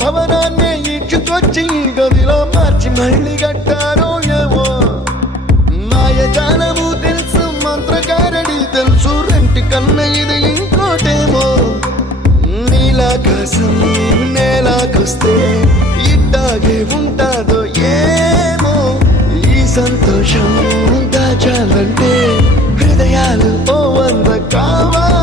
భవనాన్ని ఈడ్చుకొచ్చి గదిలో మార్చి మళ్ళీ కట్టారో ఏమో మాయజాలము తెలుసు మంత్రగారడి తెలుసు రెంటి కన్న ఇది ఇంకోటేమో నీలాకాశం నేలాకొస్తే ఇట్టాగే ఉంటాదో ఏమో ఈ సంతోషం దాచాలంటే హృదయాలు ఓ వంద కావాలి